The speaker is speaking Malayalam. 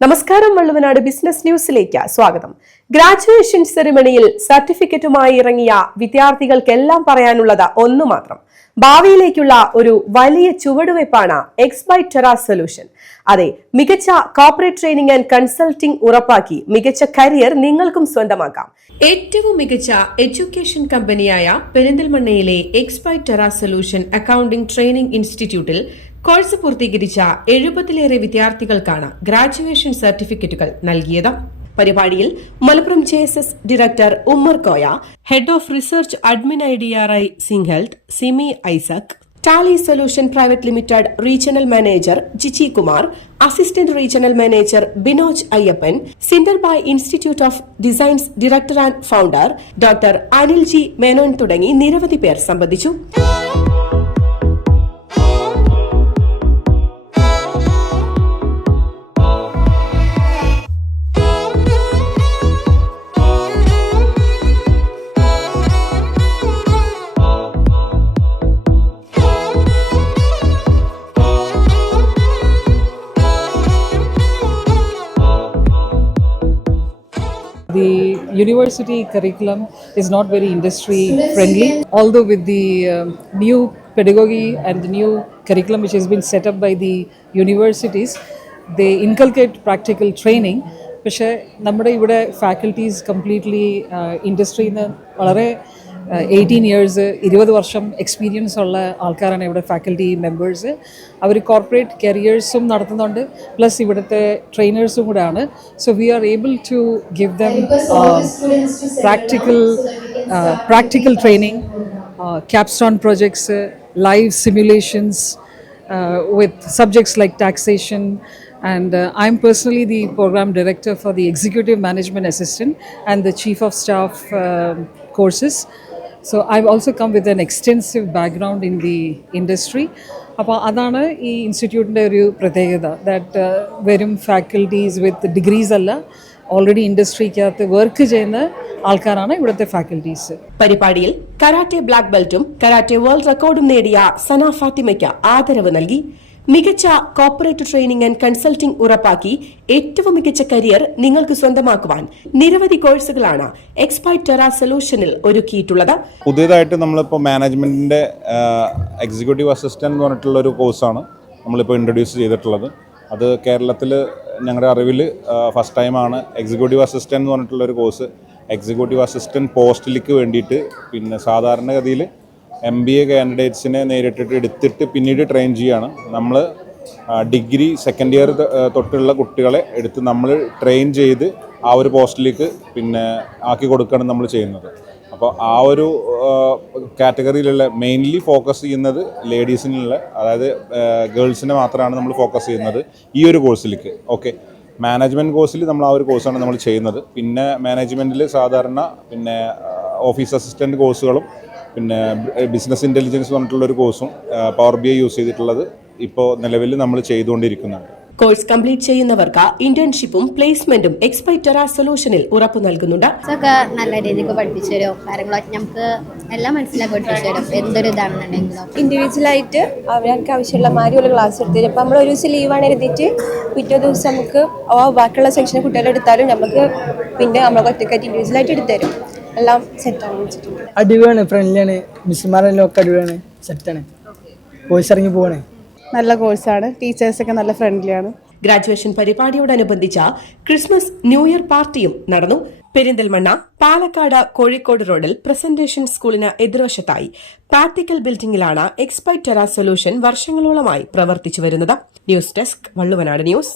നമസ്കാരം വള്ളുവനാട് ബിസിനസ് ന്യൂസിലേക്ക് സ്വാഗതം. ഗ്രാജുവേഷൻ സെറിമണിയിൽ സർട്ടിഫിക്കറ്റുമായി ഇറങ്ങിയ വിദ്യാർത്ഥികൾക്കെല്ലാം പറയാനുള്ളത് ഒന്നു മാത്രം. ഭാവിയിലേക്കുള്ള ഒരു വലിയ ചുവടുവയ്പ്പാണ് എക്സ്ബൈ ടെറാ സൊല്യൂഷൻ അതെ മികച്ച കോർപ്പറേറ്റ് ട്രെയിനിങ് ആൻഡ് കൺസൾട്ടിംഗ് ഉറപ്പാക്കി മികച്ച കരിയർ നിങ്ങൾക്കും സ്വന്തമാക്കാം. ഏറ്റവും മികച്ച എഡ്യൂക്കേഷൻ കമ്പനിയായ പെരിന്തൽമണ്ണയിലെ Xbyte terra solution accounting training ഇൻസ്റ്റിറ്റ്യൂട്ടിൽ കോഴ്സ് പൂർത്തീകരിച്ച എഴുപതിലേറെ വിദ്യാർത്ഥികൾക്കാണ് ഗ്രാജുവേഷൻ സർട്ടിഫിക്കറ്റുകൾ നൽകിയത്. പരിപാടിയിൽ Malappuram J S S director Ummer Koya head of research admin I D R I സിംഹൽത്ത് Simi Isaac Tally solution private limited regional manager Jiji Kumar assistant regional manager Binoj Ayyappan സിൻഡർബായ് institute of designs director and founder doctor Anil G Menon തുടങ്ങി നിരവധി പേർ സംബന്ധിച്ചു. The university curriculum is not very industry friendly, although with the um, new pedagogy and the new curriculum which has been set up by the universities, they inculcate practical training. പക്ഷേ നമ്മുടെ ഇവിടെ ഫാക്കൽറ്റീസ് കംപ്ലീറ്റ്ലി ഇൻഡസ്ട്രിയിൽ നിന്ന് വളരെ എയ്റ്റീൻ ഇയേഴ്സ് ഇരുപത് വർഷം എക്സ്പീരിയൻസ് ഉള്ള ആൾക്കാരാണ് ഇവിടെ ഫാക്കൽറ്റി മെമ്പേഴ്സ് അവർ കോർപ്പറേറ്റ് കരിയേഴ്സും നടത്തുന്നുണ്ട് പ്ലസ് ഇവിടുത്തെ ട്രെയിനേഴ്സും കൂടെയാണ് so we are able to give them practical practical training uh, live simulations uh, with subjects like taxation. And uh, I'm personally the program director for the executive management assistant and the chief of staff um courses. So I also come with an extensive background in the industry അപ്പോൾ അതാണ് ഈ ഇൻസ്റ്റിറ്റ്യൂട്ടിന്റെ ഒരു പ്രത്യേകത. ദാറ്റ് വെറും ഫാക്കൽറ്റീസ് വിത്ത് ഡിഗ്രീസ് അല്ല ഓൾറെഡി ഇൻഡസ്ട്രിക്കകത്ത് വർക്ക് ചെയ്യുന്ന ആൾക്കാരാണ് ഇവിടുത്തെ ഫാക്കൽറ്റീസ് പരിപാടിയിൽ കരാട്ടെ ബ്ലാക്ക് ബെൽറ്റും കരാട്ടെ വേൾഡ് റെക്കോർഡും നേടിയ സന ഫാത്തിമയ്ക്ക് ആദരവ് നൽകി. മികച്ച കോർപ്പറേറ്റ് ട്രെയിനിംഗ് ആൻഡ് കൺസൾട്ടിംഗ് ഉറപ്പാക്കി ഏറ്റവും മികച്ച കരിയർ നിങ്ങൾക്ക് സ്വന്തമാക്കുവാൻ നിരവധി കോഴ്സുകളാണ് എക്സ്പൈറ്റ് ടെറ സൊല്യൂഷനിൽ ഒരുക്കിയിട്ടുള്ളത്. പുതിയതായിട്ട് നമ്മളിപ്പോൾ മാനേജ്മെന്റിന്റെ എക്സിക്യൂട്ടീവ് അസിസ്റ്റന്റ് എന്ന് പറഞ്ഞിട്ടുള്ള ഒരു കോഴ്സാണ് നമ്മളിപ്പോൾ ഇൻട്രൊഡ്യൂസ് ചെയ്തിട്ടുള്ളത്. അത് കേരളത്തിൽ ഞങ്ങളുടെ അറിവിൽ ഫസ്റ്റ് ടൈമാണ് എക്സിക്യൂട്ടീവ് അസിസ്റ്റന്റ് എന്ന് പറഞ്ഞിട്ടുള്ള ഒരു കോഴ്സ് എക്സിക്യൂട്ടീവ് അസിസ്റ്റന്റ് പോസ്റ്റിലേക്ക് വേണ്ടിയിട്ട് പിന്നെ സാധാരണഗതിയിൽ എം ബി എ കാൻഡിഡേറ്റ്സിനെ നേരിട്ടിട്ട് എടുത്തിട്ട് പിന്നീട് ട്രെയിൻ ചെയ്യുകയാണ് നമ്മൾ ഡിഗ്രി സെക്കൻഡ് ഇയർ തൊട്ടുള്ള കുട്ടികളെ എടുത്ത് നമ്മൾ ട്രെയിൻ ചെയ്ത് ആ ഒരു പോസ്റ്റിലേക്ക് പിന്നെ ആക്കി കൊടുക്കുകയാണ് നമ്മൾ ചെയ്യുന്നത്. അപ്പോൾ ആ ഒരു കാറ്റഗറിയിലുള്ള മെയിൻലി ഫോക്കസ് ചെയ്യുന്നത് ലേഡീസിനുള്ള അതായത് ഗേൾസിനെ മാത്രമാണ് നമ്മൾ ഫോക്കസ് ചെയ്യുന്നത് ഈ ഒരു കോഴ്സിലേക്ക് ഓക്കെ മാനേജ്മെന്റ് കോഴ്സിൽ നമ്മൾ ആ ഒരു കോഴ്സാണ് നമ്മൾ ചെയ്യുന്നത്. പിന്നെ മാനേജ്മെന്റിൽ സാധാരണ പിന്നെ ഓഫീസ് അസിസ്റ്റന്റ് കോഴ്സുകളും പിന്നെ ബിസിനസ് ഇന്റലിജൻസ് പറഞ്ഞിട്ടുള്ളൊരു കോഴ്സും പവർ ബി ഐ യൂസ് ചെയ്തിട്ടുള്ളത് ഇപ്പോൾ നിലവിൽ നമ്മൾ ചെയ്തുകൊണ്ടിരിക്കുന്നുണ്ട്. കോഴ്സ് കംപ്ലീറ്റ് ചെയ്യുന്നവർക്ക് ഇന്റേൺഷിപ്പും പ്ലേസ്മെന്റും എക്സ്പൈറ്ററ സൊല്യൂഷനിൽ ഉറപ്പ് നൽകുന്നുണ്ട്. ഒക്കെ നല്ല രീതിക്ക് പഠിപ്പിച്ചു തരും. കാര്യങ്ങളൊക്കെ നമുക്ക് എല്ലാം മനസ്സിലാക്കി പഠിപ്പിച്ചു തരും. എന്തൊരു ഇതാണെന്നുണ്ടെങ്കിലും. ഇൻഡിവിജ്വലായിട്ട് അവർക്ക് ആവശ്യമുള്ള മാതിരിയുള്ള ക്ലാസ് എടുത്തു തരും. അപ്പോൾ നമ്മൾ ഒരു ദിവസം ലീവാണ് എഴുതിയിട്ട് പിറ്റേ ദിവസം നമുക്ക് ബാക്കിയുള്ള സെക്ഷൻ കുട്ടികളെടുത്താലും നമുക്ക് പിന്നെ നമ്മൾ ഒറ്റക്കായിട്ട് ഇൻഡിവിജ്വലായിട്ട് എടുത്തു തരും. എല്ലാം സെറ്റാണ് വെച്ചിട്ടുണ്ട് അടിപൊളിയാണ് ഫ്രണ്ട്ലിയാണ് മിസ്സുമാരെല്ലാം ഒക്കെ അടിപൊളിയാണ് സെറ്റാണ് കോഴ്സ് ഇറങ്ങി പോവാണ്. നല്ല കോഴ്സാണ് ടീച്ചേഴ്സൊക്കെ നല്ല ഫ്രണ്ട്ലിയാണ് ഗ്രാജുവേഷൻ പരിപാടിയോടനുബന്ധിച്ച ക്രിസ്മസ് ന്യൂ ഇയർ പാർട്ടിയും നടന്നു. പെരിന്തൽമണ്ണ പാലക്കാട് കോഴിക്കോട് റോഡിൽ പ്രസന്റേഷൻ സ്കൂളിന് എതിർവശത്തായി പ്രാക്ടിക്കൽ ബിൽഡിംഗിലാണ് എക്സ്പൈറ്റ് ടെറ സൊല്യൂഷൻ വർഷങ്ങളോളമായി പ്രവർത്തിച്ചു വരുന്നത്. News desk Valluvanad news.